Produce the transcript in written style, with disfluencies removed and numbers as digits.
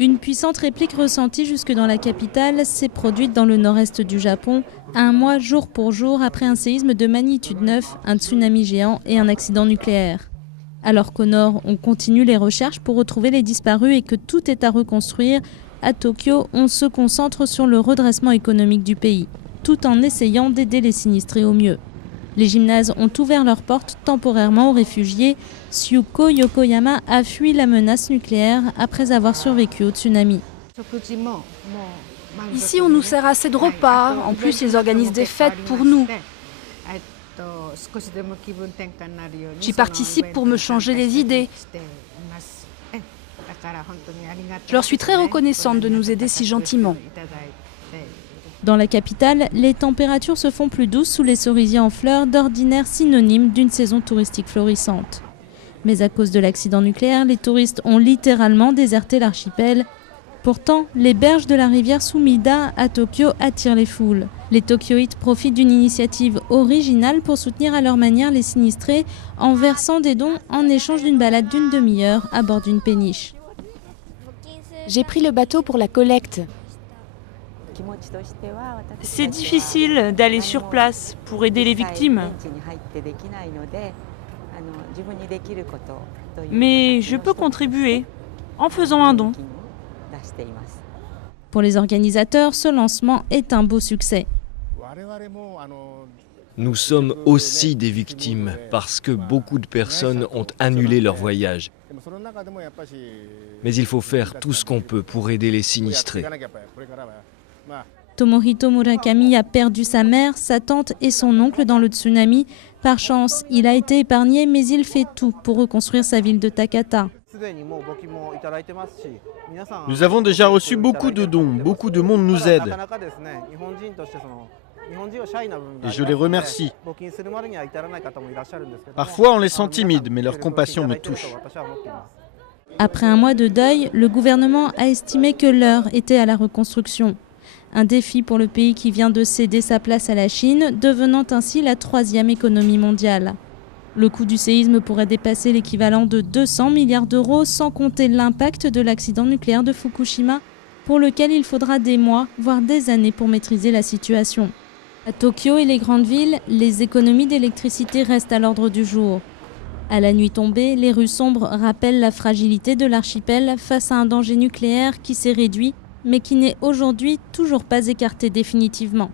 Une puissante réplique ressentie jusque dans la capitale s'est produite dans le nord-est du Japon, à un mois jour pour jour après un séisme de magnitude 9, un tsunami géant et un accident nucléaire. Alors qu'au nord, on continue les recherches pour retrouver les disparus et que tout est à reconstruire, à Tokyo, on se concentre sur le redressement économique du pays, tout en essayant d'aider les sinistrés au mieux. Les gymnases ont ouvert leurs portes temporairement aux réfugiés. Syuko Yokoyama a fui la menace nucléaire après avoir survécu au tsunami. Ici, on nous sert assez de repas. En plus, ils organisent des fêtes pour nous. J'y participe pour me changer les idées. Je leur suis très reconnaissante de nous aider si gentiment. Dans la capitale, les températures se font plus douces sous les cerisiers en fleurs, d'ordinaire synonyme d'une saison touristique florissante. Mais à cause de l'accident nucléaire, les touristes ont littéralement déserté l'archipel. Pourtant, les berges de la rivière Sumida à Tokyo attirent les foules. Les Tokyoïtes profitent d'une initiative originale pour soutenir à leur manière les sinistrés en versant des dons en échange d'une balade d'une demi-heure à bord d'une péniche. J'ai pris le bateau pour la collecte. C'est difficile d'aller sur place pour aider les victimes. Mais je peux contribuer en faisant un don. Pour les organisateurs, ce lancement est un beau succès. Nous sommes aussi des victimes parce que beaucoup de personnes ont annulé leur voyage. Mais il faut faire tout ce qu'on peut pour aider les sinistrés. Tomohito Murakami a perdu sa mère, sa tante et son oncle dans le tsunami. Par chance, il a été épargné, mais il fait tout pour reconstruire sa ville de Takata. Nous avons déjà reçu beaucoup de dons, beaucoup de monde nous aide. Et je les remercie. Parfois on les sent timides, mais leur compassion me touche. Après un mois de deuil, le gouvernement a estimé que l'heure était à la reconstruction. Un défi pour le pays qui vient de céder sa place à la Chine, devenant ainsi la troisième économie mondiale. Le coût du séisme pourrait dépasser l'équivalent de 200 milliards d'euros, sans compter l'impact de l'accident nucléaire de Fukushima, pour lequel il faudra des mois, voire des années pour maîtriser la situation. À Tokyo et les grandes villes, les économies d'électricité restent à l'ordre du jour. À la nuit tombée, les rues sombres rappellent la fragilité de l'archipel face à un danger nucléaire qui s'est réduit, mais qui n'est aujourd'hui toujours pas écarté définitivement.